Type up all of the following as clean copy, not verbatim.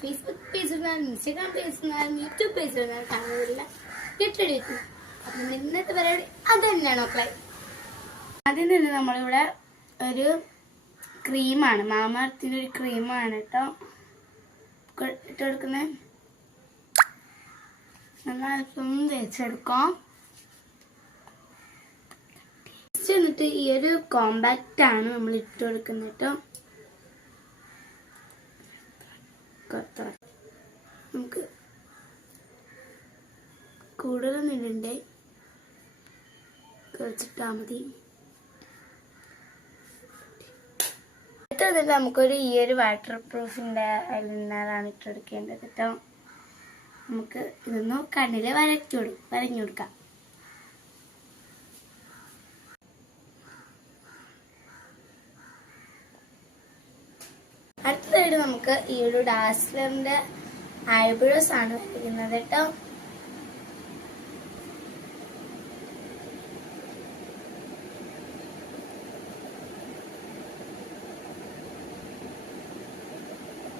Facebook പേജിലാണ്, Instagram പേജിലാണ്, YouTube പേജിലാണ് കാണുന്നില്ല. അപ്പം ഇന്നത്തെ പരിപാടി അത് തന്നെയാണോ മക്കളെ? ആദ്യം തന്നെ നമ്മളിവിടെ ഒരു ക്രീമാണ്, മാമഅർത്തിന്റെ ഒരു ക്രീമാണ് കേട്ടോ ഇട്ട് കൊടുക്കുന്നത്. അല്പം തേച്ചെടുക്കാം. എന്നിട്ട് ഈ ഒരു കോമ്പാക്റ്റ് ആണ് നമ്മൾ ഇട്ട് കൊടുക്കുന്നത് കേട്ടോ. നമുക്ക് കൂടുതലൊന്നും ഇടണ്ടേ, കുറച്ചിട്ടാ മതി. അടുത്തത് നമുക്കൊരു ഈ ഒരു വാട്ടർ പ്രൂഫിന്റെ ഐലൈനറാണ് ഇട്ട് കൊടുക്കേണ്ടത് കേട്ടോ. നമുക്ക് ഇതൊന്ന് കണ്ണില് വരഞ്ഞു കൊടുക്കാം. അടുത്തതായിട്ട് നമുക്ക് ഈ ഒരു ഡാസ്ലറിന്റെ ഐബ്രോസ് ആണ് വരയ്ക്കുന്നത് കേട്ടോ.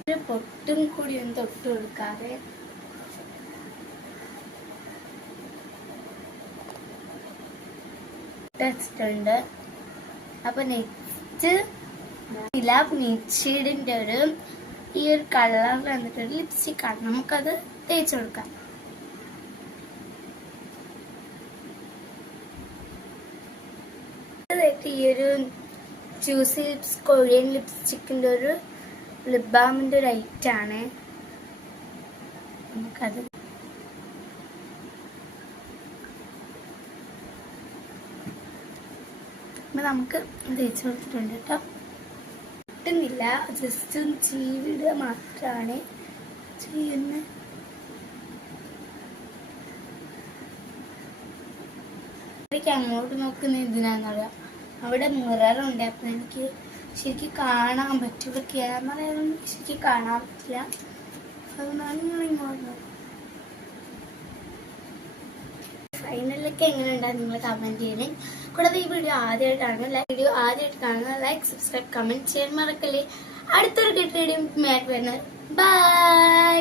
ഒരു പൊട്ടും കൂടി ഒന്ന് തൊട്ട് കൊടുക്കാതെ ണ്ട്. അപ്പൊ നെക്സ്റ്റ് ഷെയ്ഡിന്റെ ഒരു ഈ ഒരു കളറിൽ വന്നിട്ടൊരു ലിപ്സ്റ്റിക് ആണ്, നമുക്കത് തേച്ച് കൊടുക്കാം. ഈ ഒരു ചൂസി ലിപ്സ് കൊറിയൻ ലിപ്സ്റ്റിക്കിന്റെ ഒരു ലിപ് ബാമിന്റെ ഒരു ഐറ്റം ആണ്. നമുക്കത് നമുക്ക് തേച്ച് കൊടുത്തിട്ടുണ്ട് കേട്ടോ. കിട്ടുന്നില്ല, ജസ്റ്റ് ഒന്ന് ചീവിടുക മാത്രമാണ് ചെയ്യുന്നത്. എനിക്ക് അങ്ങോട്ട് നോക്കുന്ന എന്തിനാന്നറിയാം, അവിടെ മിററുണ്ട്. അപ്പം എനിക്ക് ശരിക്കും കാണാൻ പറ്റും. ക്യാമറയൊന്നും ശരിക്കും കാണാൻ പറ്റില്ല, അതുകൊണ്ടാണ് നിങ്ങൾ ഇങ്ങോട്ട് നോക്കുന്നത്. ഫൈനലൊക്കെ എങ്ങനെ ഉണ്ടാകും നിങ്ങൾ കമന്റ് ചെയ്യണേ. കൂടാതെ ഈ വീഡിയോ ആദ്യമായിട്ടാണ് ലൈക്ക്, സബ്സ്ക്രൈബ്, കമന്റ് ചെയ്യാൻ മറക്കല്ലേ. അടുത്തൊരു വീഡിയോ വരുന്നത്. ബൈ.